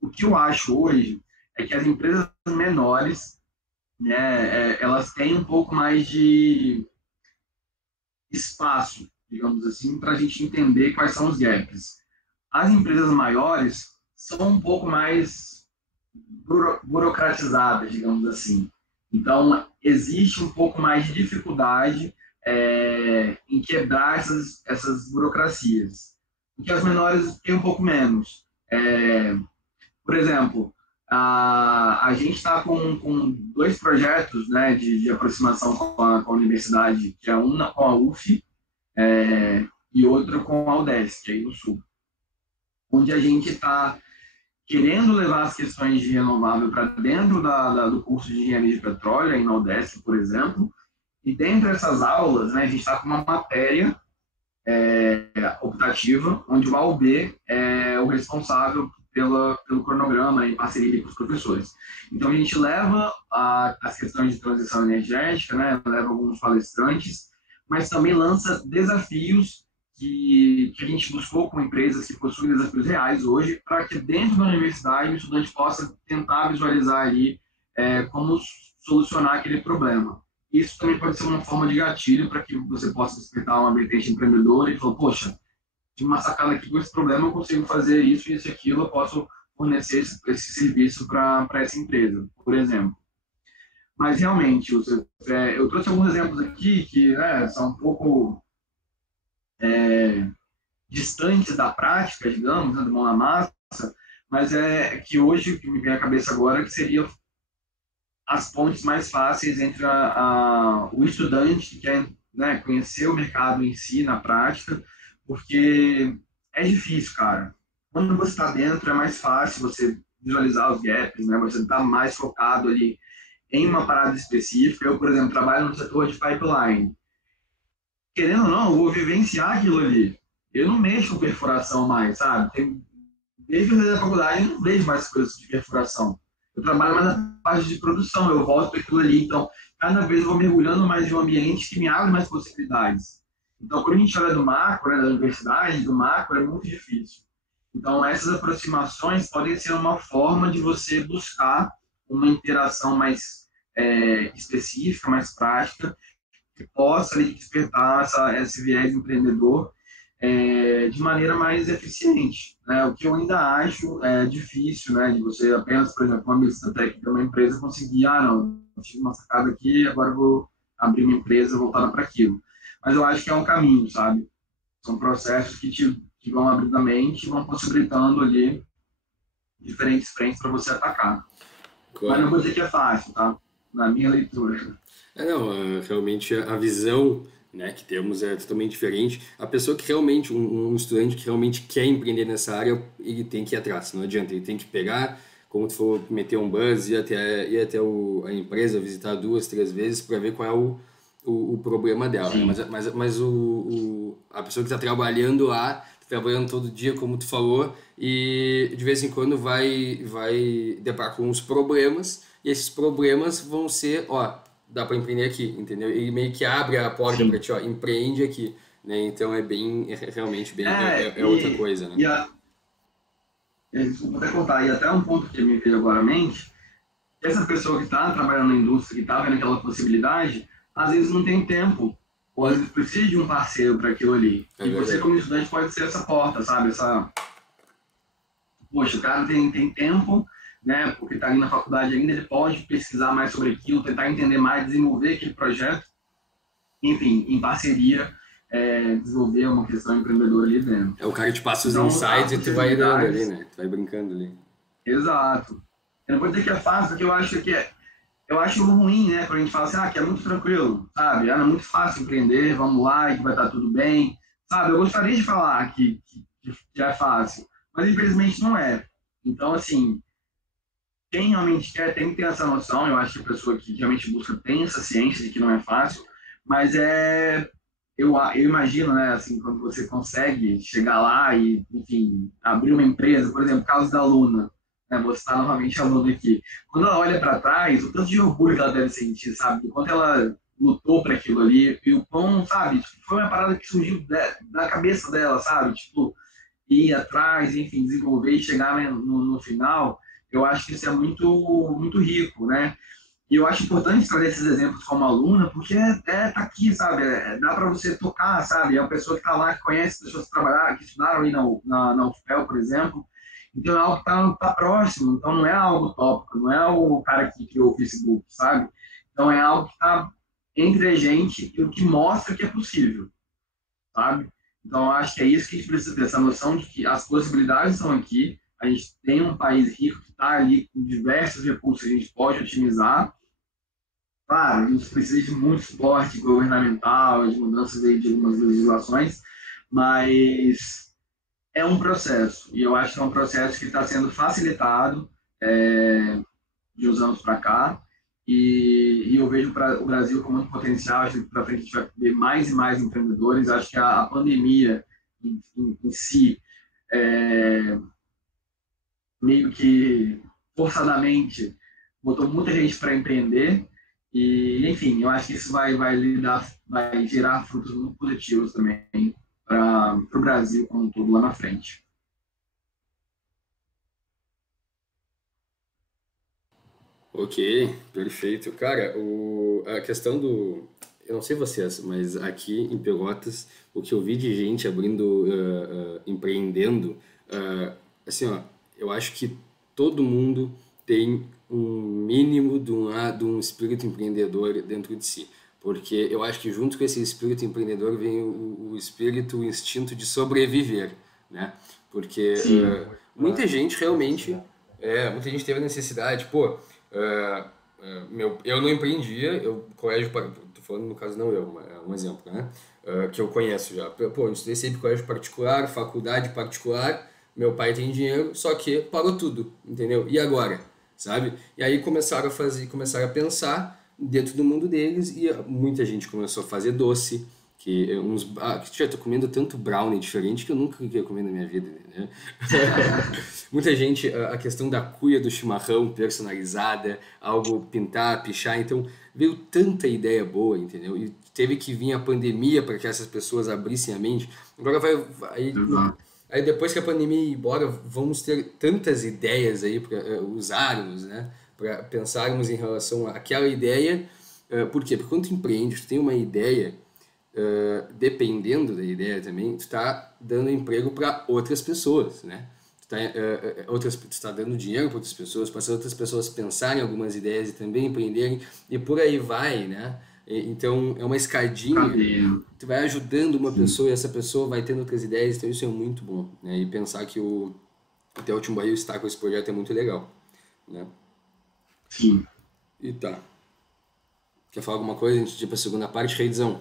O que eu acho hoje é que as empresas menores, né, elas têm um pouco mais de espaço, digamos assim, para a gente entender quais são os gaps. As empresas maiores são um pouco mais burocratizadas, digamos assim. Então, existe um pouco mais de dificuldade em quebrar essas burocracias. Porque as menores têm um pouco menos. Por exemplo, a gente está com 2 projetos, né, de aproximação com a universidade, que é uma com a UF e outra com a UDESC, aí no Sul, onde a gente está querendo levar as questões de renovável para dentro do curso de engenharia de petróleo, aí na UDESC, por exemplo, e dentro dessas aulas, né, a gente está com uma matéria optativa, onde o AUB é o responsável pelo cronograma, em parceria com os professores. Então, a gente leva as questões de transição energética, né, leva alguns palestrantes, mas também lança desafios que a gente buscou com empresas que possuem desafios reais hoje, para que dentro da universidade o estudante possa tentar visualizar ali como solucionar aquele problema. Isso também pode ser uma forma de gatilho para que você possa despertar uma vertente empreendedora e falar, poxa, de uma sacada aqui com esse problema eu consigo fazer isso e aquilo, eu posso fornecer esse serviço para essa empresa, por exemplo. Mas realmente, eu trouxe alguns exemplos aqui que, né, são um pouco distantes da prática, digamos, né, do mão na massa, mas é que hoje o que me vem à cabeça agora que seria as pontes mais fáceis entre o estudante que quer, né, conhecer o mercado em si, na prática, porque é difícil, cara. Quando você está dentro, é mais fácil você visualizar os gaps, né? Você está mais focado ali em uma parada específica. Eu, por exemplo, trabalho no setor de pipeline. Querendo ou não, eu vou vivenciar aquilo ali. Eu não mexo com perfuração mais, sabe? Desde que eu saí da faculdade, eu não vejo mais coisas de perfuração. Eu trabalho mais na parte de produção, eu volto para aquilo ali. Então, cada vez eu vou mergulhando mais de um ambiente que me abre mais possibilidades. Então, quando a gente olha do macro, né, da universidade, do macro, é muito difícil. Então, essas aproximações podem ser uma forma de você buscar uma interação mais específica, mais prática, que possa ali, despertar esse viés empreendedor de maneira mais eficiente, né? O que eu ainda acho difícil, né? De você apenas, por exemplo, uma medicina técnica, uma empresa conseguir, não, eu tive uma sacada aqui, agora eu vou abrir uma empresa voltada para aquilo. Mas eu acho que é um caminho, sabe? São processos que vão abrindo a mente, vão possibilitando ali diferentes frentes para você atacar. Claro. Mas não vou dizer que é fácil, tá? Na minha leitura. Não, realmente a visão, né, que temos é totalmente diferente. A pessoa que realmente, um estudante que realmente quer empreender nessa área, ele tem que ir atrás, não adianta, ele tem que pegar, como tu for meter um buzz, ir até a empresa, visitar 2, 3 vezes para ver qual é o problema dela, né? Mas a pessoa que está trabalhando lá, trabalhando todo dia, como tu falou, e de vez em quando vai deparar com uns problemas, e esses problemas vão ser, dá para empreender aqui, entendeu? E meio que abre a porta para ti, empreende aqui, né? Então realmente bem, outra coisa, né? Desculpa até contar, e até um ponto que me veio agora à mente, essa pessoa que está trabalhando na indústria, que está vendo aquela possibilidade, às vezes não tem tempo, ou às vezes precisa de um parceiro para aquilo ali. E você, como estudante, pode ser essa porta, sabe? Poxa, o cara tem tempo, né? Porque está ali na faculdade ainda, ele pode pesquisar mais sobre aquilo, tentar entender mais, desenvolver aquele projeto, enfim, em parceria, desenvolver uma questão empreendedora ali dentro. É o cara que te passa os insights e tu vai dando ali, né? Tu vai brincando ali. Exato. Eu não vou dizer que é fácil, porque eu acho ruim, né? Quando a gente fala assim, que é muito tranquilo, sabe? É muito fácil empreender, vamos lá e que vai estar tudo bem, sabe? Eu gostaria de falar que é fácil, mas infelizmente não é. Então, assim, quem realmente quer tem que ter essa noção. Eu acho que a pessoa que realmente busca tem essa ciência de que não é fácil, mas eu imagino, né, assim, quando você consegue chegar lá e, enfim, abrir uma empresa, por exemplo, caso da Luna, né, você está novamente aluna aqui. Quando ela olha para trás, o tanto de orgulho que ela deve sentir, sabe? O quanto ela lutou para aquilo ali, e o quão, sabe? Tipo, foi uma parada que surgiu da cabeça dela, sabe? Tipo, ir atrás, enfim, desenvolver e chegar no final. Eu acho que isso é muito, muito rico, né? E eu acho importante trazer esses exemplos como aluna, porque tá aqui, sabe? Dá para você tocar, sabe? É uma pessoa que está lá, que conhece pessoas que trabalharam, que estudaram aí na UFPEL, por exemplo. Então é algo que tá próximo, então não é algo tópico, não é o cara que criou o Facebook, sabe? Então é algo que está entre a gente e o que mostra que é possível, sabe? Então eu acho que é isso que a gente precisa ter, essa noção de que as possibilidades estão aqui, a gente tem um país rico que está ali com diversos recursos que a gente pode otimizar. Claro, a gente precisa de muito suporte governamental, de mudanças aí de algumas legislações, mas é um processo, e eu acho que é um processo que está sendo facilitado de uns anos para cá, e eu vejo o Brasil com muito potencial. Acho que para frente a gente vai ver mais e mais empreendedores. Acho que a pandemia em si, meio que forçadamente, botou muita gente para empreender, e, enfim, eu acho que isso vai gerar frutos muito positivos também para o Brasil como um todo lá na frente. Ok, perfeito. Cara, a questão eu não sei vocês, mas aqui em Pelotas, o que eu vi de gente abrindo, empreendendo, assim, eu acho que todo mundo tem um mínimo de um espírito empreendedor dentro de si. Porque eu acho que junto com esse espírito empreendedor vem o espírito, o instinto de sobreviver, né? Porque Sim. muita gente realmente, muita gente teve a necessidade, pô, eu não empreendia, tô falando no caso não eu, é um exemplo, né? Que eu conheço já. Pô, eu estudei sempre colégio particular, faculdade particular, meu pai tem dinheiro, só que parou tudo, entendeu? E agora? Sabe? E aí começaram a pensar dentro do mundo deles e muita gente começou a fazer doce, que já tô comendo tanto brownie diferente que eu nunca ia comer na minha vida, né? Muita gente, a questão da cuia do chimarrão personalizada, algo pintar, pichar, então veio tanta ideia boa, entendeu? E teve que vir a pandemia para que essas pessoas abrissem a mente. Agora Exato. aí depois que a pandemia ir embora, vamos ter tantas ideias aí para usarmos, né? Para pensarmos em relação àquela ideia. Por quê? Porque quando tu empreende, tu tem uma ideia, dependendo da ideia também, tu está dando emprego para outras pessoas, né? Tu tá dando dinheiro para outras pessoas, para outras pessoas pensarem em algumas ideias e também empreenderem, e por aí vai, né? Então é uma escadinha, Cadeia. tu vai ajudando uma Sim. pessoa e essa pessoa vai tendo outras ideias, então isso é muito bom, né? E pensar que até o Timbaí está com esse projeto é muito legal, né? Sim. E tá. Quer falar alguma coisa antes de ir para a segunda parte, Reizão?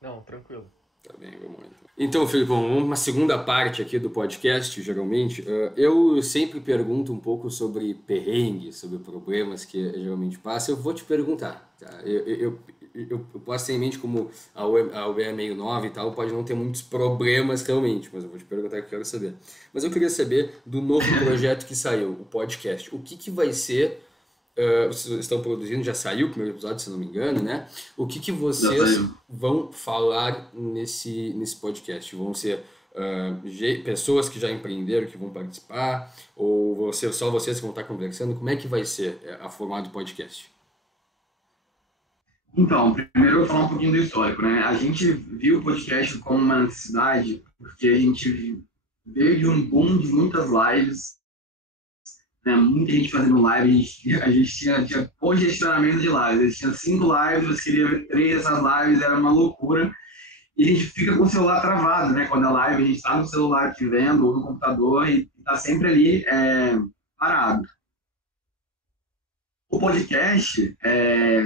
Não, tranquilo. Tá bem, vamos lá então. Então, Felipão, uma segunda parte aqui do podcast, geralmente, eu sempre pergunto um pouco sobre perrengues, sobre problemas que geralmente passa. Eu vou te perguntar, tá? Eu posso ter em mente como a UB é meio nova e tal, pode não ter muitos problemas realmente, mas eu vou te perguntar que eu quero saber. Mas eu queria saber do novo projeto que saiu, o podcast. O que vai ser... vocês estão produzindo, já saiu o primeiro episódio, se não me engano, né? O que Já vocês saiu. vão falar nesse podcast? Vão ser pessoas que já empreenderam que vão participar? Ou só vocês que vão estar conversando? Como é que vai ser a formato do podcast? Então, primeiro eu vou falar um pouquinho do histórico, né? A gente viu o podcast como uma necessidade porque a gente veio de um boom de muitas lives, né? Muita gente fazendo live, a gente tinha congestionamento de lives, a gente tinha 5 lives, você queria ver 3 dessas lives, era uma loucura. E a gente fica com o celular travado, né? Quando é live, a gente está no celular aqui vendo, ou no computador, e está sempre ali parado. O podcast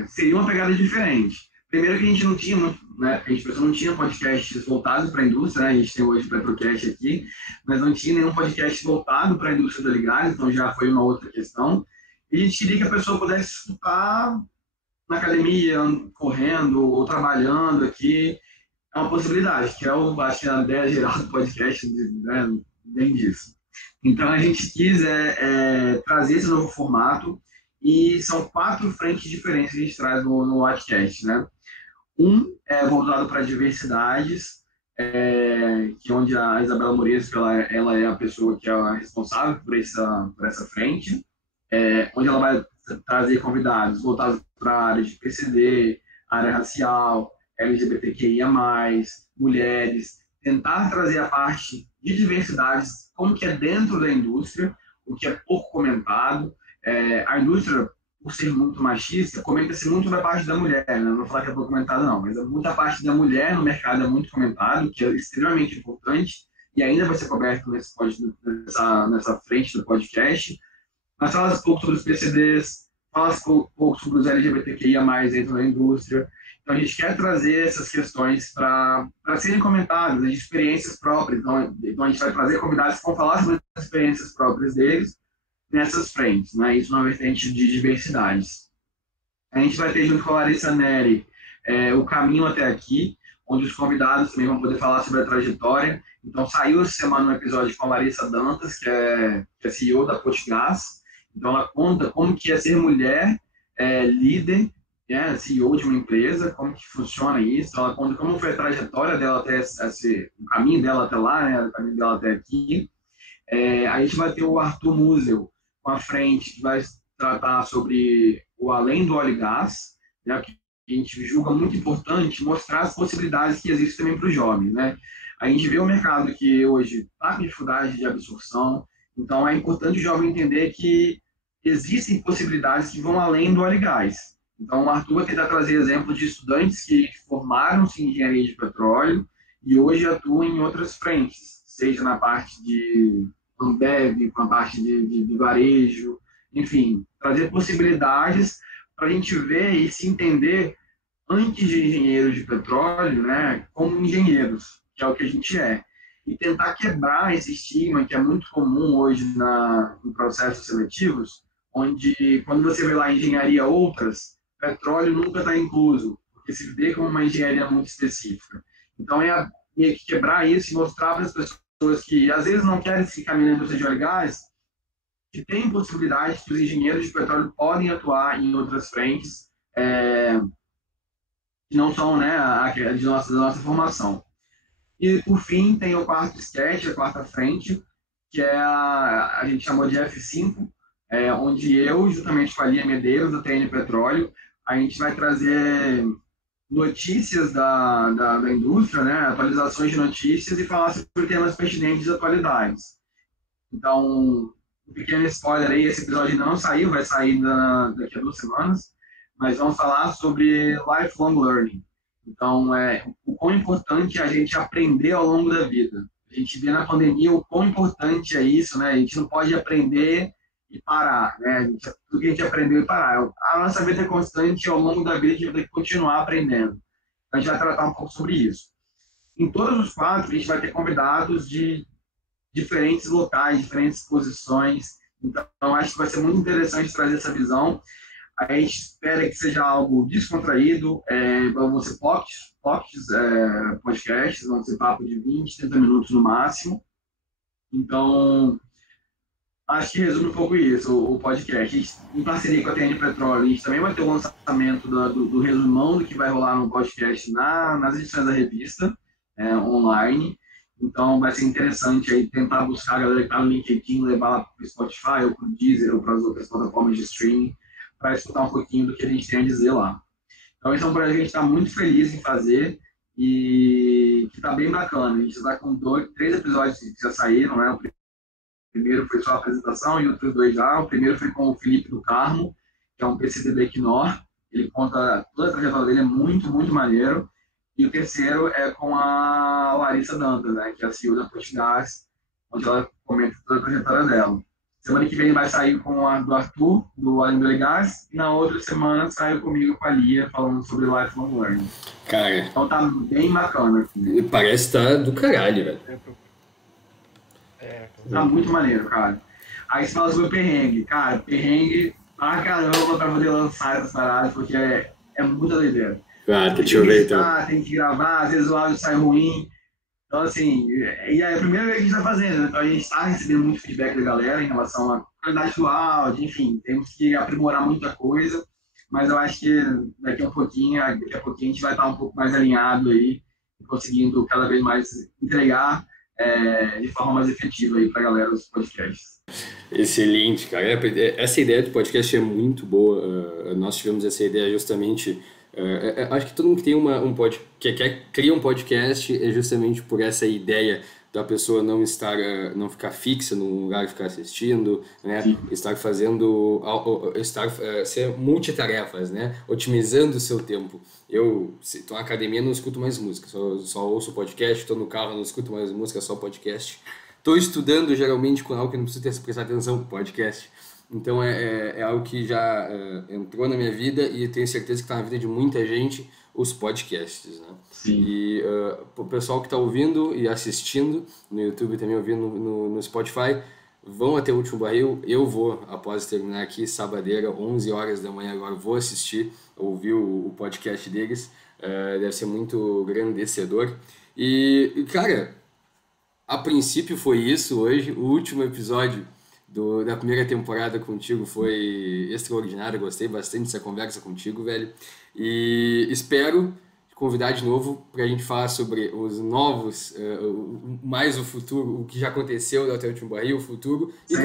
seria uma pegada diferente. Primeiro que a gente não tinha, né? A gente não tinha podcasts voltados para a indústria, né? A gente tem hoje o Petrocast aqui, mas não tinha nenhum podcast voltado para a indústria da ligada, então já foi uma outra questão. E a gente queria que a pessoa pudesse escutar na academia, correndo ou trabalhando aqui. É uma possibilidade, que acho que a ideia geral do podcast, né, vem disso. Então, a gente quis trazer esse novo formato e são 4 frentes diferentes que a gente traz no podcast, né? Um é voltado para diversidades, que onde a Isabela Moresco, ela é a pessoa que é responsável por essa frente, onde ela vai trazer convidados voltados para a área de PCD, área racial, LGBTQIA+, mulheres, tentar trazer a parte de diversidades, como que é dentro da indústria, o que é pouco comentado. A indústria, por ser muito machista, comenta-se muito da parte da mulher, né? Não vou falar que é pouco comentado não, mas muita parte da mulher no mercado é muito comentado, que é extremamente importante, e ainda vai ser coberto nessa frente do podcast. Mas fala um pouco sobre os PCDs, fala um pouco sobre os LGBTQIA+, dentro da indústria. Então, a gente quer trazer essas questões para serem comentadas, as experiências próprias. Então, a gente vai trazer convidados que vão falar sobre as experiências próprias deles nessas frentes, né? Isso numa vertente de diversidades. A gente vai ter, junto com a Larissa Neri, o caminho até aqui, onde os convidados também vão poder falar sobre a trajetória. Então, saiu essa semana um episódio com a Larissa Dantas, que é CEO da Potgás. Então, ela conta como que é ser mulher, líder, né, CEO de uma empresa, como que funciona isso. Ela conta como foi a trajetória dela até o caminho dela até lá, né, o caminho dela até aqui. A gente vai ter o Arthur Musel com a frente, que vai tratar sobre o além do óleo e gás, né, que a gente julga muito importante mostrar as possibilidades que existem também para os jovens, né? A gente vê um mercado que hoje está com dificuldade de absorção, então é importante o jovem entender que existem possibilidades que vão além do óleo e gás. Então, o Arthur vai tentar trazer exemplos de estudantes que formaram-se em engenharia de petróleo e hoje atuam em outras frentes, seja na parte de Ambev, com a parte de varejo, enfim, trazer possibilidades para a gente ver e se entender antes de engenheiros de petróleo, né, como engenheiros, que é o que a gente é. E tentar quebrar esse estigma que é muito comum hoje em processos seletivos, onde, quando você vê lá engenharia outras, petróleo nunca está incluso, porque se vê como uma engenharia muito específica. Então, meio que quebrar isso e mostrar para as pessoas que, às vezes, não querem se caminhar na indústria de óleo e gás, que tem possibilidade que os engenheiros de petróleo podem atuar em outras frentes, que não são, né, da nossa formação. E, por fim, tem o quarto sketch, a quarta frente, que é a gente chamou de F5, onde eu, juntamente com a Lia Medeiros, da TN Petróleo, a gente vai trazer notícias da indústria, né, atualizações de notícias e falar sobre temas pertinentes de atualidades. Então, um pequeno spoiler aí, esse episódio ainda não saiu, vai sair daqui a 2 semanas, mas vamos falar sobre lifelong learning. Então, o quão importante é a gente aprender ao longo da vida. A gente vê na pandemia o quão importante é isso, né? A gente não pode aprender e parar, né? Tudo que a gente aprendeu e parar. A nossa vida é constante, ao longo da vida a gente vai ter que continuar aprendendo. Então, a gente vai tratar um pouco sobre isso. Em todos os 4, a gente vai ter convidados de diferentes locais, diferentes posições. Então, acho que vai ser muito interessante trazer essa visão. A gente espera que seja algo descontraído, vão ser podcasts, vão ser papo de 20, 30 minutos no máximo. Então, acho que resume um pouco isso, o podcast. A gente, em parceria com a TN Petróleo, a gente também vai ter o lançamento do resumão do que vai rolar no podcast nas edições da revista, online. Então, vai ser interessante aí tentar buscar a galera que está no LinkedIn, levar lá para o Spotify, ou para o Deezer, ou para as outras plataformas de streaming, para escutar um pouquinho do que a gente tem a dizer lá. Então, esse é um projeto que a gente está muito feliz em fazer e que está bem bacana. A gente está com 3 episódios que já saíram, né? O primeiro foi só a apresentação e outros 2 já. O primeiro foi com o Felipe do Carmo, que é um PCD da Equinor. Ele conta toda a trajetória dele, é muito, muito maneiro. E o terceiro é com a Larissa Dantas, né? Que é a CEO da Potgás, onde ela comenta toda a trajetória dela. Semana que vem vai sair com a do Arthur, do Além do Legás, e na outra semana saiu comigo com a Lia, falando sobre Lifelong Learning. Cara, então tá bem bacana. Parece estar do caralho, velho. Tá muito maneiro, cara. Aí você fala sobre o perrengue. Cara, perrengue pra caramba pra poder lançar essas paradas, porque é muita doideira. Deixa eu ver então. Tem que gravar, às vezes o áudio sai ruim. Então, assim, e é a primeira vez que a gente está fazendo, né? Então a gente está recebendo muito feedback da galera em relação à qualidade do áudio, enfim, temos que aprimorar muita coisa, mas eu acho que daqui a pouquinho a gente vai estar um pouco mais alinhado aí, conseguindo cada vez mais entregar de forma mais efetiva aí para a galera os podcasts. Excelente, cara. Essa ideia do podcast é muito boa. Nós tivemos essa ideia justamente. Acho que todo mundo que tem cria um podcast é justamente por essa ideia da pessoa não ficar fixa num lugar e ficar assistindo, né? Ser multitarefas, né? Otimizando o seu tempo. Eu estou na academia, não escuto mais música, só ouço podcast. Estou no carro, não escuto mais música, só podcast. Estou estudando geralmente com algo que não preciso prestar atenção, podcast. Então é algo que já entrou na minha vida e tenho certeza que está na vida de muita gente, os podcasts, né? Sim. E o pessoal que está ouvindo e assistindo no YouTube, também ouvindo no Spotify, vão até o Último Barril. Eu vou, após terminar aqui, sabadeira, 11 horas da manhã agora, vou ouvir o podcast deles. Deve ser muito engrandecedor. E, cara, a princípio foi isso hoje. O último episódio da primeira temporada contigo foi extraordinário, gostei bastante dessa conversa contigo, velho. E espero convidar de novo para a gente falar sobre os novos, mais o futuro, o que já aconteceu até o Último Barril, o futuro. E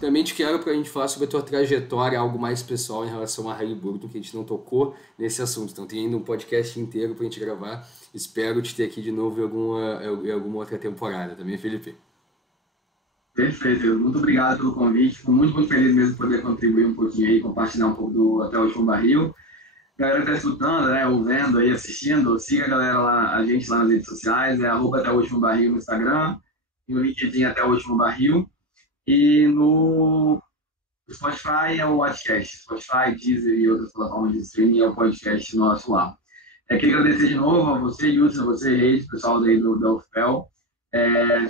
também te quero para a gente falar sobre a tua trajetória, algo mais pessoal em relação a Halliburton, que a gente não tocou nesse assunto. Então tem ainda um podcast inteiro para a gente gravar. Espero te ter aqui de novo em alguma outra temporada também, Felipe. Perfeito, muito obrigado pelo convite. Fico muito, muito feliz mesmo de poder contribuir um pouquinho aí, compartilhar um pouco do Até o Último Barril. A galera que está escutando, né, ou vendo aí, assistindo, siga a galera lá, a gente lá nas redes sociais, @Até o Último Barril no Instagram, e no LinkedIn Até o Último Barril. E no Spotify é o podcast. Spotify, Deezer e outras plataformas de streaming é o podcast nosso lá. Queria agradecer de novo a você, Yudson, a você, Reis, pessoal daí da UFPEL.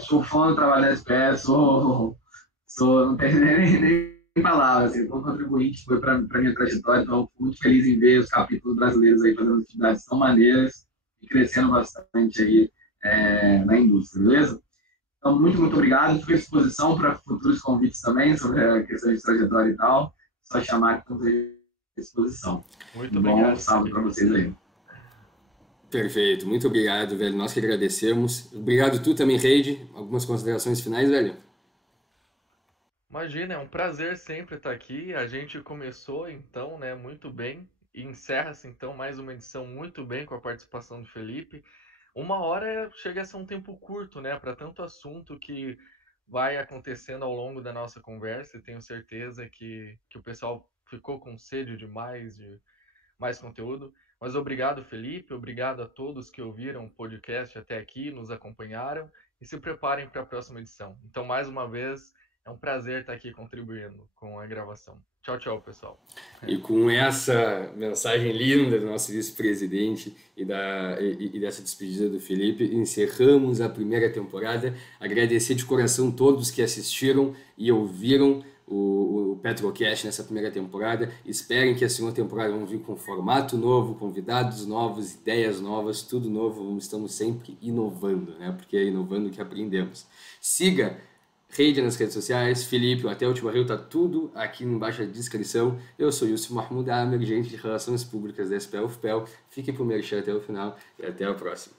Sou fã do trabalho da SPE, não tenho nem palavras, assim, como contribuinte foi para minha trajetória, então fico muito feliz em ver os capítulos brasileiros aí fazendo atividades tão maneiras e crescendo bastante aí na indústria, beleza? Então, muito, muito obrigado. Fico à disposição para futuros convites também sobre a questão de trajetória e tal. Só chamar que estamos à disposição. Muito obrigado. Bom sábado para vocês aí. Perfeito, muito obrigado, velho. Nós que agradecemos. Obrigado tu também, Reide. Algumas considerações finais, velho? Imagina, é um prazer sempre estar aqui. A gente começou então, né, muito bem e encerra-se então mais uma edição muito bem com a participação do Felipe. 1 hora chega a ser um tempo curto, né, para tanto assunto que vai acontecendo ao longo da nossa conversa. E tenho certeza que o pessoal ficou com sede de mais conteúdo. Mas obrigado, Felipe, obrigado a todos que ouviram o podcast até aqui, nos acompanharam e se preparem para a próxima edição. Então, mais uma vez, é um prazer estar aqui contribuindo com a gravação. Tchau, tchau, pessoal. E com essa mensagem linda do nosso vice-presidente e dessa despedida do Felipe, encerramos a primeira temporada. Agradecer de coração todos que assistiram e ouviram o Petrocast nessa primeira temporada. Esperem que a segunda temporada vamos vir com formato novo, convidados novos, ideias novas, tudo novo. Estamos sempre inovando, né? Porque é inovando que aprendemos. Siga Reide nas redes sociais, Felipe, o Até o Último Barril, tá tudo aqui embaixo da descrição. Eu sou Yusuf Mahmoud Amer, gerente de Relações Públicas da SPE UFPEL. Fique pro merchan até o final e até a próxima.